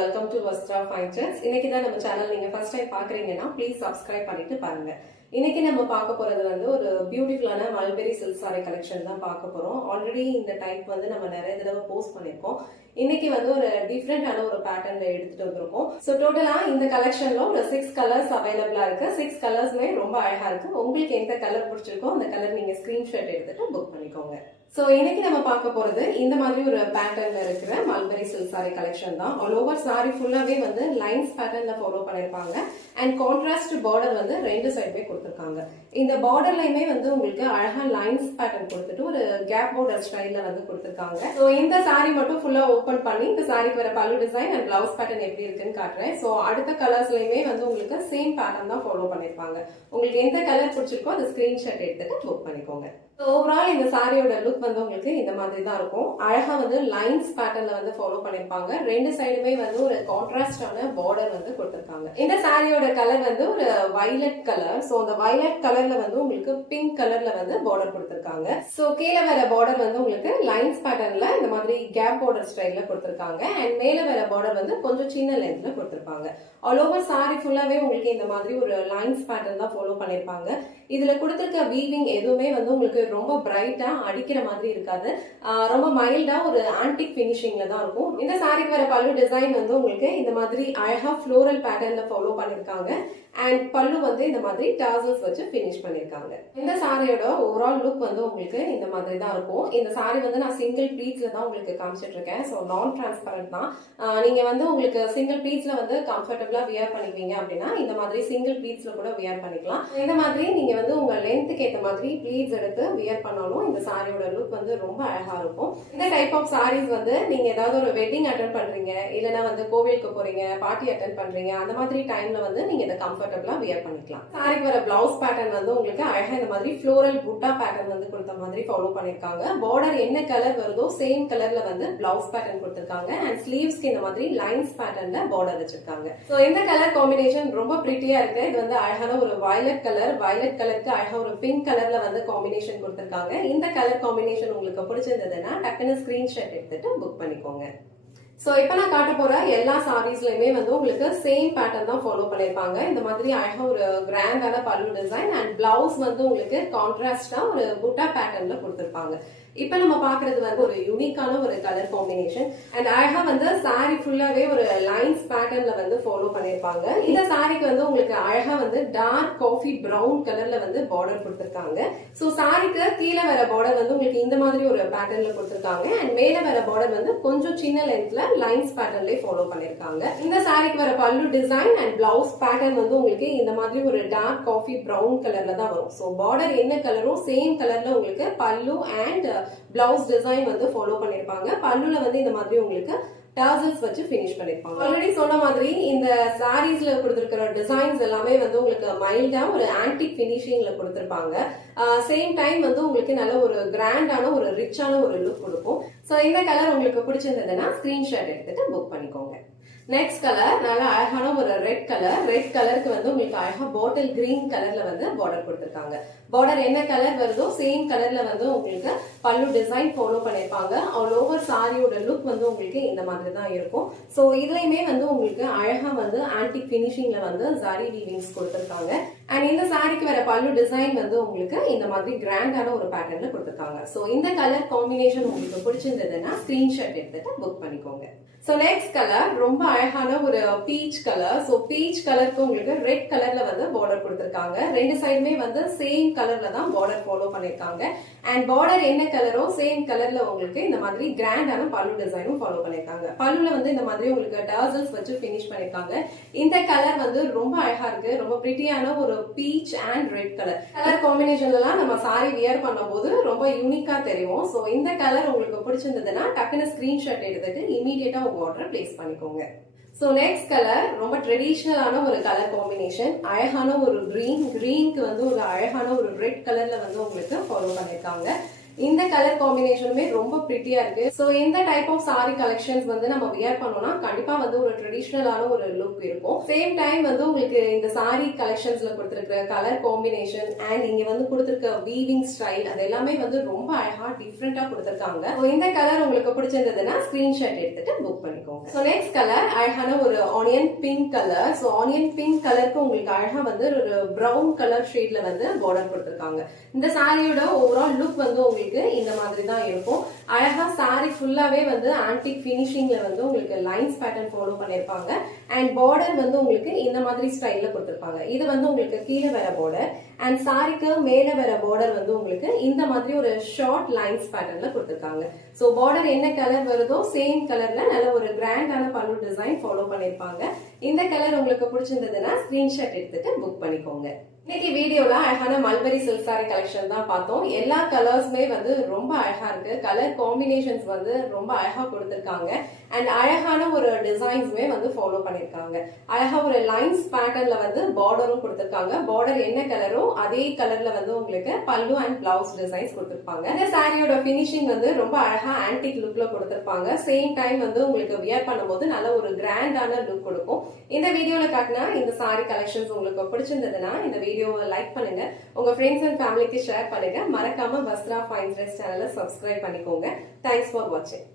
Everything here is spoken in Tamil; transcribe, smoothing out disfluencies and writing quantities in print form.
Welcome to Vastra ஃபைன்சர்ஸ். இன்னைக்கு தான் நம்ம சேனல் நீங்க ஃபர்ஸ்ட் டைம் பாக்குறீங்கன்னா ப்ளீஸ் சப்ஸ்கிரைப் பண்ணிட்டு பாருங்க. இன்னைக்கு நம்ம பார்க்க போறது ஒரு பியூட்டிஃபுல்லான மல்பெரி சில்க் சாரி கலெக்ஷன் தான் பார்க்க போறோம். ஆல்ரெடி இந்த டைப் நம்ம நிறைய தடவை போஸ்ட் பண்ணிருக்கோம். இன்னைக்கு ஒரு டிஃப்ரெண்டான ஒரு பேட்டர்ன்ல எடுத்துட்டு வந்திருக்கோம். ஸோ டோட்டலா இந்த கலெக்ஷன்ல ஒரு 6 கலர்ஸ் அவைலபிளா இருக்கு. 6 கலர்ஸ்மே ரொம்ப அழகா இருக்கு. உங்களுக்கு எந்த கலர் பிடிச்சிருக்கோ அந்த கலர் நீங்க ஸ்கிரீன்ஷாட் எடுத்துட்டு புக் பண்ணிக்கோங்க. சோ இன்னைக்கு நம்ம பார்க்க போறது இந்த மாதிரி ஒரு பேட்டர்ன்ல இருக்கிற மல்பெரி சில்க் சாரி கலெக்ஷன் தான். ஆல் ஓவர் சாரி ஃபுல்லாவே லைன்ஸ் பேட்டர்ன்ல ஃபாலோ பண்ணிருப்பாங்க. அண்ட் கான்ட்ராஸ்ட் பார்டர் ரெண்டு சைடுமே கொடுத்திருக்காங்க. இந்த பார்டர்லயுமே உங்களுக்கு அழகா லைன்ஸ் பேட்டர்ன் கொடுத்துட்டு ஒரு கேப் பார்டர் ஸ்டைல்ல கொடுத்திருக்காங்க. சோ இந்த சாரி மட்டும் ஃபுல்லா ஓபன் பண்ணி இந்த சாரிக்கு வர பல்லு டிசைன் அண்ட் பிளவுஸ் பேட்டர்ன் எப்படி இருக்குன்னு காட்டுறேன். சோ அடுத்த கலர்ஸ்லயுமே உங்களுக்கு சேம் பேட்டர்ன் தான் ஃபாலோ பண்ணிருப்பாங்க. உங்களுக்கு எந்த கலர் பிடிச்சிருக்கோ அதை ஸ்கிரீன்ஷாட் எடுத்துட்டு புக் பண்ணிக்கோங்க. ஓவரால் இந்த சாரியோட லுக் உங்களுக்கு இந்த மாதிரி தான் இருக்கும். அழகா லைன்ஸ் பேட்டர்ன்ல ஃபாலோ பண்ணிருப்பாங்க. ரெண்டு சைடுமே ஒரு கான்ட்ராஸ்டான பார்டர் கொடுத்திருக்காங்க. இந்த சாரியோட கலர் ஒரு வயலட் கலர். சோ அந்த வயலட் கலர்ல உங்களுக்கு பிங்க் கலர்ல பார்டர் கொடுத்திருக்காங்க. சோ கீழே வர பார்டர் உங்களுக்கு லைன்ஸ் பேட்டர்ன்ல இந்த மாதிரி கேப் பார்டர் ஸ்டைல்ல கொடுத்திருக்காங்க. அண்ட் மேல வர பார்டர் கொஞ்சம் சின்ன லென்த்ல கொடுத்திருப்பாங்க. ஆல் ஓவர் சாரி ஃபுல்லாவே உங்களுக்கு இந்த மாதிரி ஒரு லைன்ஸ் பேட்டர்ன் தான் ஃபாலோ பண்ணிருப்பாங்க. இதுல கொடுத்திருக்க வீவிங் எதுவுமே உங்களுக்கு ரொம்ப பிரைட்டா அடிக்கிற மாதிரி இருக்காது. ரொம்ப மைல்டா ஒரு ஆன்டிக் பினிஷிங்ல தான் இருக்கும். இந்த சாரிக்கு வர பல்லு டிசைன் உங்களுக்கு இந்த மாதிரி அழகா ஃப்ளோரல் பேட்டர்ன்ல ஃபாலோ பண்ணிருக்காங்க. அண்ட் பல்லு இந்த மாதிரி டாசல்ஸ் வச்சு பினிஷ் பண்ணிருக்காங்க. இந்த சாரியோட ஓவரால் லுக் உங்களுக்கு இந்த மாதிரி தான் இருக்கும். இந்த சாரி நான் சிங்கிள் ப்ளீட்ஸ்ல தான் உங்களுக்கு காமிச்சிட்டு இருக்கேன். ஸோ நான் டிரான்ஸ்பரண்ட் தான். நீங்க உங்களுக்கு சிங்கிள் ப்ளீட்ஸ்ல கம்ஃபர்டபுளா வியர் பண்ணிக்குவீங்க அப்படின்னா இந்த மாதிரி சிங்கிள் ப்ளீட்ஸ்ல கூட வியர் பண்ணிக்கலாம். இந்த மாதிரி நீங்க உங்க லென்த்துக்கு ஏற்ற மாதிரி ப்ளீட்ஸ் எடுத்து வியர் பண்ணாலும் இந்த சாரியோட லுக் ரொம்ப அழகா இருக்கும். இந்த டைப் ஆஃப் சாரீஸ் நீங்க ஏதாவது ஒரு வெட்டிங் அட்டென்ட் பண்றீங்க, இல்லைன்னா கோவிலுக்கு போறீங்க, பார்ட்டி அட்டென்ட் பண்றீங்க, அந்த மாதிரி டைம்ல நீங்க இதை கம்ஃபர்டபுளா வியர் பண்ணிக்கலாம். சாரிக்கு வர பிளவுஸ் பேட்டர்ன் உங்களுக்கு அழகா இந்த மாதிரி ஃப்ளோரல் புட்டா பேட்டர்ன் கொடுத்த மாதிரி ஃபாலோ பண்ணிருக்காங்க. பார்டர் என்ன கலர் வருதோ சேம் கலர்ல பிளவுஸ் பேட்டர்ன் கொடுத்திருக்காங்க. அண்ட் ஸ்லீவ்ஸ்க்கு இந்த மாதிரி லைன்ஸ் பேட்டர்ன்ல பார்டர் வச்சிருக்காங்க. சோ இந்த கலர் காம்பினேஷன் ரொம்ப பிரிட்டியா இருக்கு. இது அழகான ஒரு வயலட் கலர். வயலட் கலருக்கு அழகா ஒரு பிங்க் கலர்ல காம்பினேஷன் கொடுத்திருக்காங்க. இந்த கலர் காம்பினேஷன் உங்களுக்கு பிடிச்சிருந்ததுன்னா டக்குன்னு ஸ்கிரீன்ஷாட் எடுத்துட்டு புக் பண்ணிக்கோங்க. சோ இப்ப நான் காட்ட போற எல்லா சாரீஸ்லயுமே உங்களுக்கு சேம் பேட்டர்ன் தான் ஃபாலோ பண்ணிருப்பாங்க. இந்த மாதிரி அழகா ஒரு கிராண்டான பல்லு டிசைன் அண்ட் பிளவுஸ் உங்களுக்கு கான்ட்ராஸ்டா ஒரு புட்டா பேட்டர்ன்ல கொடுத்திருப்பாங்க. இப்ப நம்ம பாக்குறது ஒரு யூனிக்கான ஒரு கலர் காம்பினேஷன். அண்ட் அழகா சாரி ஃபுல்லாவே ஒரு லைன்ஸ் பேட்டர்ன்ல ஃபாலோ பண்ணிருப்பாங்க. இந்த சாரிக்கு உங்களுக்கு அழகா டார்க் காஃபி பிரவுன் கலர்ல பார்டர் கொடுத்திருக்காங்க. சோ சாரிக்கு கீழே வர பார்டர் உங்களுக்கு இந்த மாதிரி ஒரு பேட்டர்ன்ல கொடுத்திருக்காங்க. அண்ட் மேல வர பார்டர் கொஞ்சம் சின்ன லென்த்ல லைன்ஸ் பேட்டர்ன்ல ஃபாலோ பண்ணிருக்காங்க. இந்த சாரிக்கு வர பல்லு டிசைன் அண்ட் பிளவுஸ் பேட்டர்ன் உங்களுக்கு இந்த மாதிரி ஒரு டார்க் காஃபி பிரவுன் கலர்ல தான் வரும். சோ பார்டர் என்ன கலரோ சேம் கலர்ல உங்களுக்கு பல்லு அண்ட் பிளவுஸ் டிசைன் ஃபாலோ பண்ணிருப்பாங்க. பல்லுல இந்த மாதிரி உங்களுக்கு டாசல்ஸ் வச்சு பினிஷ் பண்ணிருப்பாங்க. ஆல்ரெடி சொன்ன மாதிரி இந்த சாரீஸ்ல கொடுத்திருக்கிற டிசைன்ஸ் எல்லாமே உங்களுக்கு மைல்டா ஒரு ஆன்டிக் பினிஷிங்ல கொடுத்திருப்பாங்க. சேம் டைம் உங்களுக்கு நல்ல ஒரு கிராண்டான ஒரு ரிச்சான ஒரு லுக் கொடுக்கும். சோ இந்த கலர் உங்களுக்கு பிடிச்சிருந்ததுன்னா ஸ்கிரீன்ஷாட் எடுத்துட்டு புக் பண்ணிக்கோங்க. நெக்ஸ்ட் கலர் நல்ல அழகான ஒரு ரெட் கலர். ரெட் கலருக்கு உங்களுக்கு அழகா பாட்டில் கிரீன் கலர்ல பார்டர் கொடுத்திருக்காங்க. பார்டர் என்ன கலர் வருதோ சேம் கலர்ல உங்களுக்கு பல்லு டிசைன் ஃபாலோ பண்ணிருப்பாங்க. ஆல் ஓவர் சாரியோட லுக் உங்களுக்கு இந்த மாதிரி தான் இருக்கும். சோ இதுலயுமே உங்களுக்கு அழகா ஆன்டிக் பினிஷிங்ல ஜரி வீவிங்ஸ் கொடுத்திருக்காங்க. அண்ட் இந்த சாரிக்கு வர பல்லு டிசைன் உங்களுக்கு இந்த மாதிரி கிராண்டான ஒரு பேட்டர்ன்ல கொடுத்திருக்காங்க. சோ இந்த கலர் காம்பினேஷன் உங்களுக்கு பிடிச்சிருந்ததுன்னா ஸ்கிரீன்ஷாட் எடுத்துட்டு புக் பண்ணிக்கோங்க. சோ நெக்ஸ்ட் கலர் ரொம்ப அழகான ஒரு பீச் கலர். சோ பீச் கலருக்கு உங்களுக்கு ரெட் கலர்ல பார்டர் கொடுத்திருக்காங்க. ரெண்டு சைடுமே சேம் கலர்ல தான் பார்டர் ஃபாலோ பண்ணிருக்காங்க. அண்ட் பார்டர் என்ன கலரோ சேம் கலர்ல உங்களுக்கு இந்த மாதிரி கிராண்டான பல்லு டிசைனும் ஃபாலோ பண்ணிருக்காங்க. பல்லுல இந்த மாதிரி உங்களுக்கு டாசல்ஸ் வச்சு பினிஷ் பண்ணிருக்காங்க. இந்த கலர் ரொம்ப அழகா இருக்கு. ரொம்ப பிரிட்டியான ஒரு பீச் அண்ட் ரெட் கலர் காம்பினேஷன்ல நம்ம சாரி வியர் பண்ணும்போது ரொம்ப யூனிக்கா தெரியும். சோ இந்த கலர் உங்களுக்கு பிடிச்சிருந்ததுன்னா டக்குன்னு ஸ்கிரீன்ஷாட் எடுத்துட்டு இமீடியட்டா உங்க ஆர்டர் பிளேஸ் பண்ணிக்கோங்க. சோ நெக்ஸ்ட் கலர் ரொம்ப ட்ரெடிஷனலான ஒரு கலர் காம்பினேஷன். அழகான ஒரு கிரீனுக்கு ஒரு அழகான ஒரு ரெட் கலர்ல உங்களுக்கு ஃபாலோ பண்ணிருக்காங்க. இந்த கலர் காம்பினேஷனுமே ரொம்ப பிரிட்டியா இருக்கு. சோ இந்த டைப் ஆஃப் சாரி கலெக்ஷன்ஸ் வந்து நம்ம வியர் பண்ணோம்னா கண்டிப்பா வந்து ஒரு ட்ரெடிஷனலான ஒரு லுக் இருக்கும். சேம் டைம் வந்து உங்களுக்கு இந்த சாரி கலெக்ஷன்ஸ்ல கொடுத்திருக்கிற கலர் காம்பினேஷன் அண்ட் இங்க வந்து கொடுத்திருக்க வீவிங் ஸ்டைல் அது எல்லாமே வந்து ரொம்ப அழகா டிஃப்ரெண்டா கொடுத்திருக்காங்க. சோ இந்த கலர் உங்களுக்கு பிடிச்சிருந்ததுன்னா ஸ்கிரீன்ஷாட் எடுத்துட்டு புக் பண்ணிக்கோங்க. சோ நெக்ஸ்ட் கலர் அழகான ஒரு onion pink colour. So onion pink கலருக்கு உங்களுக்கு அழகா வந்து ஒரு பிரவுன் கலர் ஷேட்ல வந்து பார்டர் கொடுத்திருக்காங்க. இந்த சாரியோட ஓவரால் லுக் வந்து உங்களுக்கு இந்த மாதிரி தான் இருக்கும். அழகா சாரி ஃபுல்லாவே வந்து ஆன்டிக் பினிஷிங்ல வந்து உங்களுக்கு லைன்ஸ் பேட்டர்ன் ஃபாலோ பண்ணிருப்பாங்க. அண்ட் பார்டர் வந்து உங்களுக்கு இந்த மாதிரி ஸ்டைல்ல கொடுத்திருப்பாங்க. இது வந்து உங்களுக்கு கீழே வர பார்டர் அண்ட் சாரிக்கு மேல வர பார்டர் வந்து உங்களுக்கு இந்த மாதிரி ஒரு ஷார்ட் லைன்ஸ் பேட்டர்ன்ல கொடுத்திருக்காங்க. சோ பார்டர் என்ன கலர் வருதோ சேம் கலர்ல நல்ல ஒரு கிராண்டான பல்லு டிசைன் ஃபாலோ பண்ணிருப்பாங்க. இந்த கலர் உங்களுக்கு பிடிச்சிருந்ததுன்னா ஸ்கிரீன்ஷாட் எடுத்துட்டு புக் பண்ணிக்கோங்க. இன்னைக்கு வீடியோல அழகான மல்பரி சில்க் சாரி கலெக்ஷன் தான் பார்த்தோம். எல்லா கலர்ஸ்மே வந்து ரொம்ப அழகா இருக்கு. கலர் காம்பினேஷன்ஸ் வந்து ரொம்ப அழகா கொடுத்திருக்காங்க அண்ட் அழகான ஒரு டிசைன்ஸ்மே வந்து ஃபாலோ பண்ணிருக்காங்க. அழகா ஒரு லைன்ஸ் பேட்டர்ன்ல வந்து பார்டரும் கொடுத்திருக்காங்க. பார்டர் என்ன கலரோ அதே கலர்ல வந்து உங்களுக்கு பல்லு அண்ட் பிளவுஸ் டிசைன்ஸ் கொடுத்திருப்பாங்க. இந்த சாரியோட பினிஷிங் வந்து ரொம்ப அழகா ஆன்டிக் லுக்ல கொடுத்திருப்பாங்க. சேம் டைம் வந்து உங்களுக்கு வியர் பண்ணும்போது நல்ல ஒரு கிராண்டான லுக் கொடுக்கும். இந்த வீடியோல காட்டினா இந்த சாரி கலெக்ஷன்ஸ் உங்களுக்கு பிடிச்சிருந்ததுன்னா இந்த வீடியோவை லைக் பண்ணுங்க, உங்க ஃப்ரெண்ட்ஸ் அண்ட் ஃபேமிலிக்கு ஷேர் பண்ணுங்க. மறக்காம வஸ்த்ரா ஃபைன் ட்ரெஸ் சேனலை சப்ஸ்கிரைப் பண்ணிக்கோங்க. தேங்க்ஸ் ஃபார் வாட்சிங்.